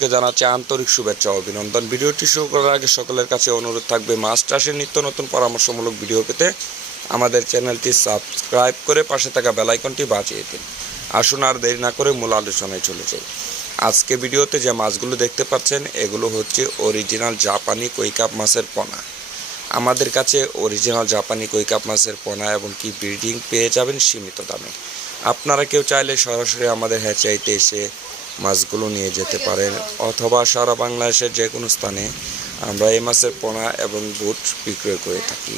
সকলকে জানাচ্ছি আন্তরিক শুভেচ্ছা ও অভিনন্দন। ভিডিওটি শুরু করার আগে সকলের কাছে অনুরোধ থাকবে মাছ চাষের নিত্য নতুন পরামর্শমূলক ভিডিও পেতে আমাদের চ্যানেলটি সাবস্ক্রাইব করে পাশে থাকা বেল আইকনটি বাজিয়ে দিন। আসুন আর দেরি না করে মূল আলোচনায় চলে যাই। আজকে ভিডিওতে যে মাছগুলো দেখতে পাচ্ছেন এগুলো হচ্ছে অরিজিনাল জাপানি কই কাপ মাছের পোনা। আমাদের কাছে অরিজিনাল জাপানি কই কাপ মাছের পোনা এবং কি ব্রিডিং পেয়ে যাবেন সীমিত দামে। আপনারা কেউ চাইলে সরাসরি আমাদের হ্যাচারিতে এসে মাছগুলো নিয়ে যেতে পারেন, অথবা সারা বাংলাদেশের যে কোনো স্থানে আমরা এই মাছের পোনা এবং বুট বিক্রয় করে থাকি।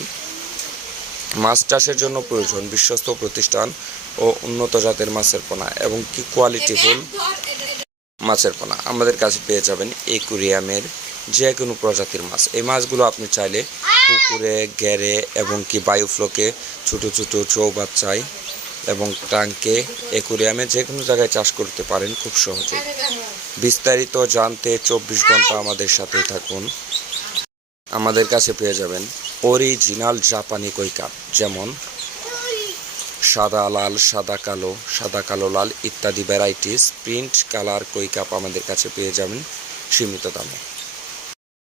মাছ চাষের জন্য প্রয়োজন বিশ্বস্ত প্রতিষ্ঠান ও উন্নত জাতের মাছের পোনা এবং কি কোয়ালিটিফুল মাছের পোনা আমাদের কাছে পেয়ে যাবেন একুরিয়ামের যে কোনো প্রজাতির মাছ। এই মাছগুলো আপনি চাইলে পুকুরে, ঘেরে এবং কি বায়োফ্লোকে ছোটো ছোটো চৌবাচ্চায় এবং ট্যাঙ্কে, একুরিয়ামে যে কোনো জায়গায় চাষ করতে পারেন খুব সহজে। বিস্তারিত জানতে 24 ঘন্টা আমাদের সাথেই থাকুন। আমাদের কাছে পেয়ে যাবেন অরিজিনাল জাপানি কই কাপ, যেমন সাদা লাল, সাদা কালো লাল ইত্যাদি ভ্যারাইটিস প্রিন্ট কালার কই কাপ আমাদের কাছে পেয়ে যাবেন সীমিত দামে।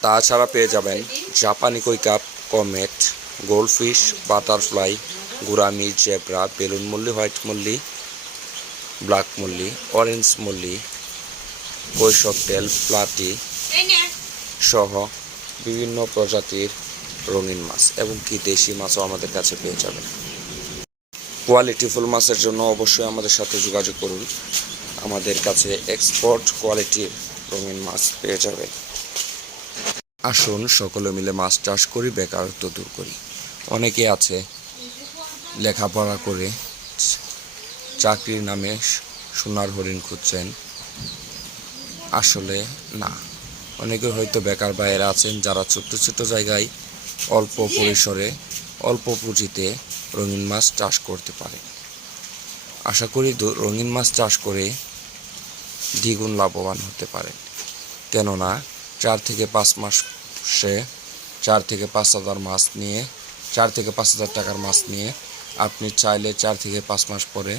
তাছাড়া পেয়ে যাবেন জাপানি কই carp, comet, goldfish, butterfly, gourami, zebra, balloon molly, white molly, black molly, orange molly, কৈশকটেল, প্লাটি সহ বিভিন্ন প্রজাতির রঙিন মাছ এবং কি দেশি মাছও আমাদের কাছে পেয়ে যাবেন। কোয়ালিটিফুল মাছের জন্য অবশ্যই আমাদের সাথে যোগাযোগ করুন। আমাদের কাছে এক্সপোর্ট কোয়ালিটির রঙিন মাছ পেয়ে যাবেন। আসুন সকলে মিলে মাছ চাষ করি, বেকারত্ব দূর করি। অনেকে আছে লেখাপড়া করে চাকরির নামে সোনার হরিণ খুঁজছেন, আসলে না। অনেকে হয়তো বেকার ভাইয়েরা আছেন যারা ছোট্ট ছোট্ট জায়গায় অল্প পরিসরে অল্প পুঁজিতে রঙিন মাছ চাষ করতে পারে। আশা করি রঙিন মাছ চাষ করে দ্বিগুণ লাভবান হতে পারেন। কেননা 4 থেকে 5 মাসে 4 থেকে 5 হাজার টাকার মাছ নিয়ে আপনি চাইলে 4 থেকে 5 মাস পরে